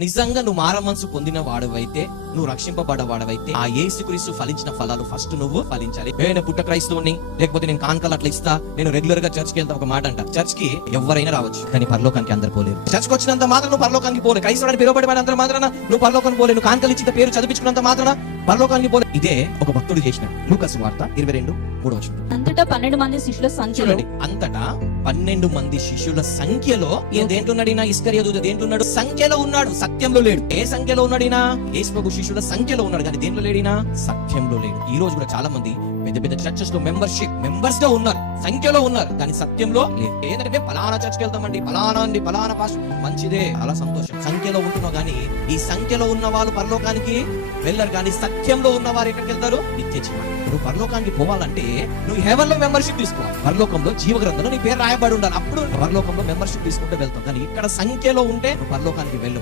నిజంగా నువ్వు మార మనసు పొందిన వాడవైతే, నువ్వు రక్షింపబడ్డవాడవైతే, ఆ యేసుక్రీస్తు ఫలించిన ఫలాలు ఫస్ట్ నువ్వు ఫలించాలి. నేను పుట్ట క్రైస్తవుని, లేకపోతే నేను కానుకలు అట్లా ఇస్తా, నేను రెగ్యులర్ గా చర్చ్ కి వెళ్తా, ఒక మాట అంట, చర్చ్ కి ఎవరైనా రావచ్చు కానీ పరలోకానికి అందరు పోలేరు. చర్చ్ కి వచ్చినంత మాత్రం నువ్వు పరలోకానికి పోలే. క్రైస్తవుని పిలువబడినంత మాత్రాన నువ్వు పరలోకానికి పోలే. నువ్వు కానుకలు ఇచ్చిన పేరు చదివించుకున్నంత మాత్రాన పరలోకానికి పోలే. ఇదే ఒక భక్తుడు చేసిన లూకాసు వార్త 22:3. అంతటా 12 మంది శిష్యుల సంఖ్యలో, చూడండి, అంతటా 12 మంది శిష్యుల సంఖ్యలో ఈయన దేంట్లో ఉన్నాడు? ఇస్కరియోతు దేంట్లో ఉన్నాడు? సంఖ్యలో ఉన్నాడు, సత్యంలో లేడు. ఏ సంఖ్యలో ఉన్నాడు? యేసు ప్రభు శిష్యుల సంఖ్యలో ఉన్నాడు కానీ దేంట్లో లేడినా? సత్యంలో లేడు. ఈ రోజు కూడా చాలా మంది పెద్ద పెద్ద చర్చెస్ లో మెంబర్స్ గా ఉన్నారు, సంఖ్యలో ఉన్నారు కానీ సత్యంలో లేదు. ఏంటంటే పలానా చర్చ్కి వెళ్తామండి, పలానా పాస్టర్, మంచిదే, అలా సంతోషం. సంఖ్యలో ఉంటున్నావు కానీ ఈ సంఖ్యలో ఉన్న వాళ్ళు పరలోకానికి వెళ్ళరు, కానీ సత్యంలో ఉన్న వారు ఎక్కడికి వెళ్తారు? నిత్య జీవం. నువ్వు పరలోకానికి పోవాలంటే నువ్వు హెవెన్ లో మెంబర్షిప్ తీసుకోవాలి. పరలోకంలో జీవ గ్రంథంలో నీ పేరు రాయబడి ఉండాలి. అప్పుడు పరలోకంలో మెంబర్షిప్ తీసుకుంటే వెళ్తాం. కానీ ఇక్కడ సంఖ్యలో ఉంటే నువ్వు పరలోకానికి వెళ్ళు.